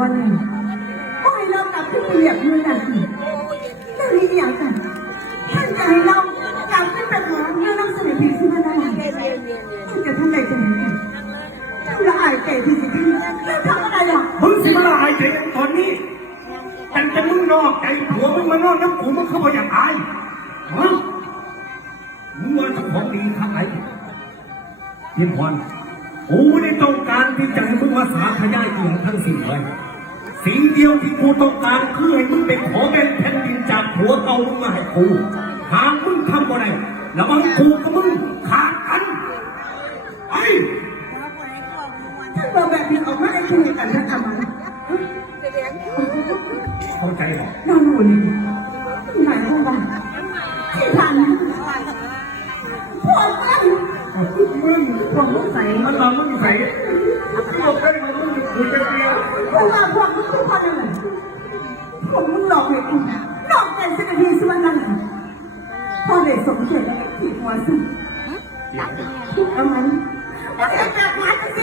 ว่าไงก็ให้เรากลับขึ้นไปเหยียบยืนนั่นสินั่นนี่อย่างกันท่านจะให้เรากลับขึ้นไปหาเรื่องน้ำเสนอผีซึ่งมันอะไรท่านจะท่านใดจะเห็นกันท่านละอายแก่ที่สิที่เราทำอะไรล่ะมึงสิมาละอายใจกันตอนนี้แต่จะมึงนอกใจผัวมึงมานอกน้ำกูมึงเข้ามาอย่างอายฮะมึงว่าเจ้าของดีข้างไหนเพียงพรกูไม่ได้ต้อง ที่จะให้มึงมาสาขยายเรื่องทั้งสิ้นเลยสิ่งเดียวที่กูต้องการคือให้มึงเป็นขอแบ่งแผ่นดินจากผัวเก่ามึงมาให้กูหากมึงทำบ่ได้แล้วมันกูกับมึงขาดกันไอ้ท่านบอกแบบนี้ออกมาได้ช่วยกันนะอามันเข้าใจหรอเราหนุนหมายความว่าที่ผ่านมาพวกมัน มึงพวกมึงใส่มันมามึงใส่บอกได้มึงมึงคุยกันเดียวเพราะว่าพวกมึงทุกคนเลยผมมึงหลอกเด็กูหลอกแต่สักทีสิวันนั้นพ่อเด็กสมเกียรติที่หัวสิทุกเอามันว่าจะจัดงานจะสิ